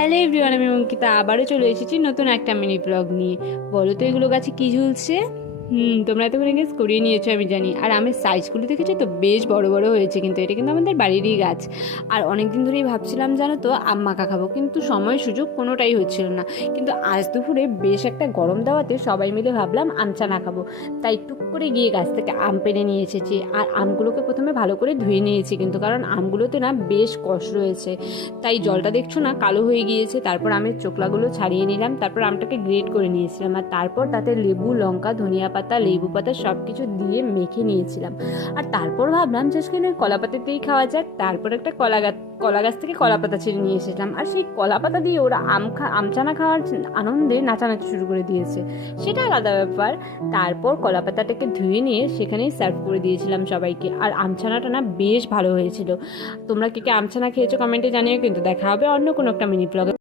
Hello everyone, আমি অঙ্কিতা আবারও চলে এসেছি নতুন একটা মিনি ব্লগ নিয়ে। বলো তো এগুলো গাছে কি ঝুলছে? তোমরা এতক্ষণে গেস করিয়ে নিয়েছো আমি জানি। আর আমের সাইজগুলো দেখেছো তো, বেশ বড় বড় হয়েছে, কিন্তু এটা কিন্তু আমাদের বাড়িরই গাছ। আর অনেক দিন ধরেই ভাবছিলাম জানো তো আম মাখা খাবো, কিন্তু সময় সুযোগ কোনোটাই হচ্ছিল না। কিন্তু আজ দুপুরে বেশ একটা গরম দেওয়াতে সবাই মিলে ভাবলাম আম চানা খাবো। তাই টুক করে গিয়ে গাছ থেকে আম পেড়ে নিয়ে এসেছি। আর আমগুলোকে প্রথমে ভালো করে ধুয়ে নিয়েছি, কিন্তু কারণ আমগুলোতে না বেশ কষ রয়েছে, তাই জলটা দেখছো না কালো হয়ে গিয়েছে। তারপর আমের চোকলাগুলো ছাড়িয়ে নিলাম, তারপর আমটাকে গ্রেট করে নিয়েছিলাম, আর তারপর তাতে লেবু, লঙ্কা, ধনিয়া পাতা, লেবু পাতা সব কিছু দিয়ে মেখে নিয়েছিলাম। আর তারপর ভাবলাম যে আজকে কলা পাতাতেই খাওয়া যাক। তারপর একটা কলা গাছ থেকে কলা পাতা ছিঁড়ে নিয়ে এসেছিলাম, আর সেই কলা পাতা দিয়ে ওরা আমচানা খাওয়ার আনন্দে নাচানাচি শুরু করে দিয়েছে, সেটা আলাদা ব্যাপার। তারপর কলা পাতাটাকে ধুয়ে নিয়ে সেখানেই সার্ভ করে দিয়েছিলাম সবাইকে। আর আমছানাটা না বেশ ভালো হয়েছিল। তোমরা কে কে আমছানা খেয়েছো কমেন্টে জানিও, কিন্তু দেখা হবে অন্য কোনো একটা মিনি ব্লগে।